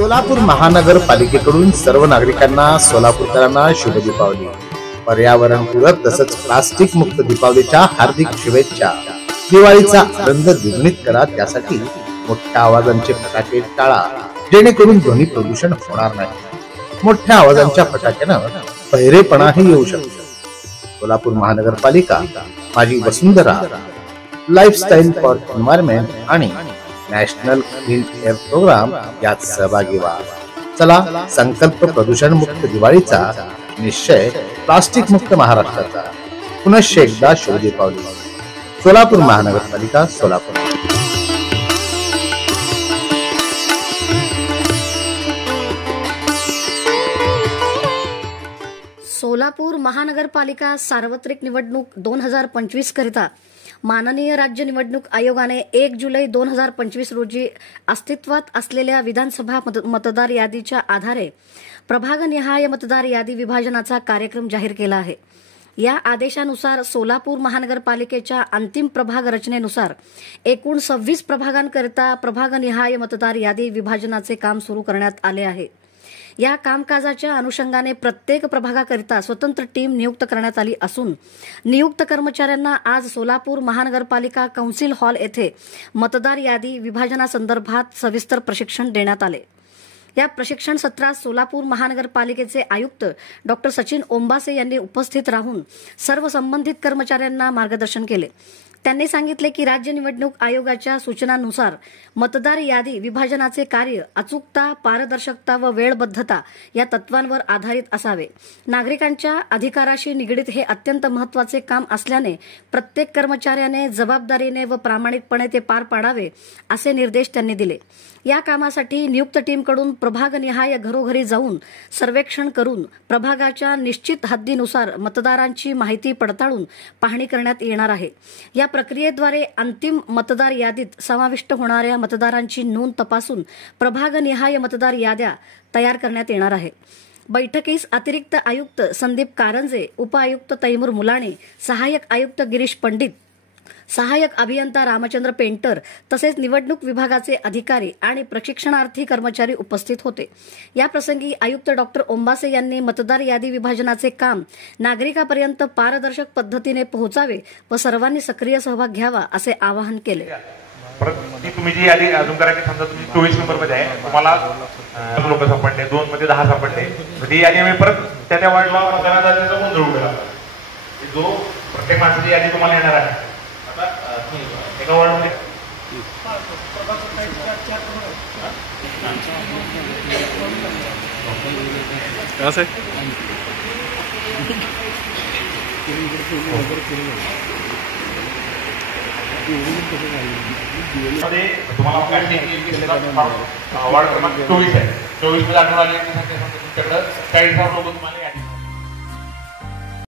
सोलापूर महानगरपालिकेकडून सर्व नागरिकांना सोलापूरकरांना शुभ दीपावली, पर्यावरणपूरक तसंच प्लास्टिक मुक्त दीपावलीच्या हार्दिक शुभेच्छा। दिवाळीचा आनंद द्विगुणित करा, त्यासाठी मोठ्या आवाजांचे फटाके टाळा, जेणेकरून ध्वनी प्रदूषण होणार नाही। मोठ्या आवाजांच्या फटाक्यानं बहिरेपणाही येऊ शकतो। सोलापूर महानगरपालिका, माझी वसुंधरा, लाईफस्टाईल फॉर एन्व्हायरमेंट आणि नॅशनल क्लीन एअर प्रोग्राम यात सहभागी व्हा। चला, संकल्प प्रदूषण मुक्त दिवाळीचा, निश्चय प्लास्टिक मुक्त महाराष्ट्राचा। पुनश्च एकदा शुभ दीपावली। सोलापूर महानगरपालिका, सोलापूर। सोलापूर महानगरपालिका सार्वत्रिक निवडणूक 2025 करिता माननीय राज्य निवडणूक आयोगाने 1 जुलै 2025 रोजी अस्तित्वात असलेल्या विधानसभा मतदार यादीच्या आधारे प्रभागनिहाय मतदार यादी विभाजनाचा कार्यक्रम जाहीर केला आहे। या आदेशानुसार सोलापूर महानगरपालिकेच्या अंतिम प्रभाग रचनेनुसार एकूण 26 प्रभागांकरिता प्रभागनिहाय मतदार यादी विभाजनाचे काम सुरू करण्यात आले आहे। या कामकाजाच्या अनुषंगाने प्रत्येक प्रभागाकरिता स्वतंत्र टीम नियुक्त करण्यात आली असून नियुक्त कर्मचाऱ्यांना आज सोलापूर महानगरपालिका कौन्सिल हॉल येथे मतदार यादी विभाजनासंदर्भात सविस्तर प्रशिक्षण देण्यात आले। या प्रशिक्षण सत्रात सोलापूर महानगरपालिकेचे आयुक्त डॉक्टर सचिन ओंबासे यांनी उपस्थित राहून सर्व संबंधित कर्मचाऱ्यांना मार्गदर्शन केले। त्यांनी सांगितले की राज्य निवडणूक आयोगाच्या सूचनांनुसार मतदार यादी विभाजनाचे कार्य अचूकता, पारदर्शकता व वेळबद्धता या तत्वांवर आधारित असावे। नागरिकांच्या अधिकाराशी निगडित हे अत्यंत महत्त्वाचे काम असल्याने प्रत्येक कर्मचाऱ्याने जबाबदारीने व प्रामाणिकपणे ते पार पाडावे असे निर्देश त्यांनी दिले। या कामासाठी नियुक्त टीमकडून प्रभागनिहाय घरोघरी जाऊन सर्वेक्षण करून प्रभागाच्या निश्चित हद्दीनुसार मतदारांची माहिती पडताळून पाहणी करण्यात येणार आहे। या प्रक्रियेद्वारे अंतिम मतदार यादीत समाविष्ट होणाऱ्या मतदारांची नोंद तपासून प्रभागनिहाय मतदार याद्या तयार करण्यात येणार आहे। बैठकीस अतिरिक्त आयुक्त संदीप कारंजे, उपआयुक्त तैमूर मुलाणे, सहाय्यक आयुक्त गिरीश पंडित, सहाय्यक अभियंता रामचंद्र पेंटर तसेच निवडणूक विभागाचे अधिकारी आणि प्रशिक्षणार्थी कर्मचारी उपस्थित होते। या प्रसंगी आयुक्त डॉक्टर ओंबासे यांनी मतदार यादी विभाजनाचे काम नागरिकांपर्यंत पारदर्शक पद्धतीने पोहोचावे व सर्वांनी सक्रिय सहभाग घ्यावा असे आवाहन केले। तुम्ही जी यादी अजून करायची, समजा तुम्ही 24 नंबर मध्ये आहे, तुम्हाला लोक सापडले, 2 मध्ये 10 सापडले, ती यादी आम्ही परत त्या वार्डला मतदानाचा गोंधळ उडला। जो प्रत्येक माणसाची यादी तुम्हाला येणार आहे एका वार्डमध्ये तुम्हाला वार्ड क्रमांक 24 आहे। 24 मध्ये आढळून आले तुमच्याकडे 40,000 लोक तुम्हाला